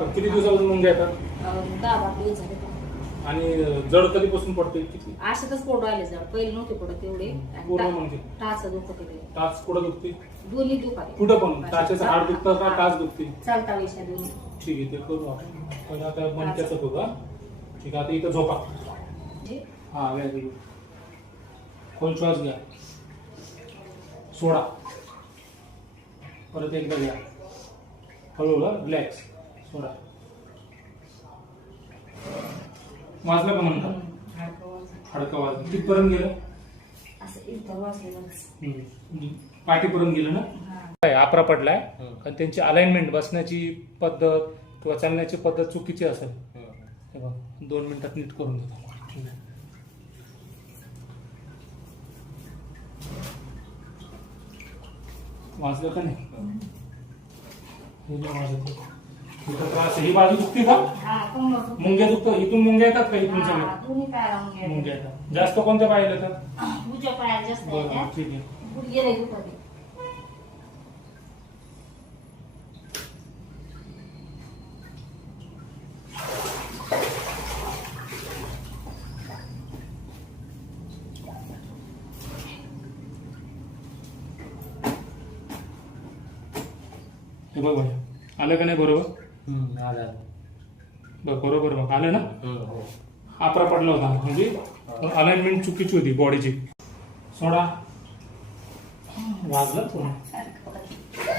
वाटतं किती दिवसापासून मुंग्या येतात? अं, दहा बारा दिवस झाले का? आणि जड कधीपासून पडते किती? अशातच पोट राहिले जड. पहिले नव्हते पडत पूर्ण टा- म्हणजे? टाच दुखत होते. टाच कुठं दुखते दोन्ही दुखाते कुठं पण. टाचेचं हाड दुखतं का टाच दुखते चालता विषय दोन्ही. ठीक आहे ते करू आपण. पण आता मणक्याचं करू हा. ठीक आहे आता इथं झोपा. म्हणजे हा गुड खोल श्वास घ्या. सोडा. परत एकदा घ्या. हळूहळू रिलॅक्स सोडा. वाजलं का म्हणता? हडकं वाजलं. कितपर्यंत गेलं. पाठीपर्यंत गेलं ना? काय आपरा पडलाय? आणि त्यांची अलाइनमेंट बसण्याची पद्धत किंवा चालण्याची पद्धत चुकीची असेल. हे. बघ दोन मिनिटात नीट करून देतो. वाजलं का नाही? नाही वाजत त्रास. ही बाजू दुखते का? हा. मुंग्या दुखतं? इथून मुंग्या येतात का? इथून सगळे दोन्ही पायाला मुंग्या मुंग्या येतात. जास्त कोणत्या बरं येतात. ठीक आहे. हे बघ. आलं का नाही बरोबर? बघ बरोबर बघ आलं ना? आपरा पडला होता. म्हणजे अलाइनमेंट चुकीची होती बॉडीची सोडा. वाजलं थोडं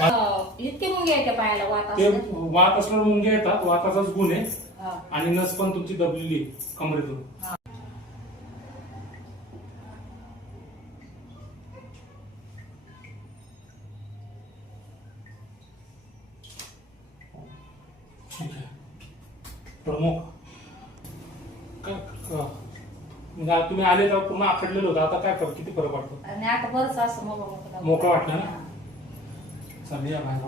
अं, इतके येते पायाला वात ते असलं वात असल्यावर मुंग्या येतात. वाताचाच गुण आहे. हा. आणि नस पण तुमची दबलेली आहे कमरेतून. आहे प्रमुख. काय आता तुम्ही आले तेव्हा पूर्ण आखडलेलं होतं. आता काय फरक किती फरक वाटतो? आणि आता बरंच असं मोकळं मोकळं मोकळं वाटलं ना? चालेल या बाहेर.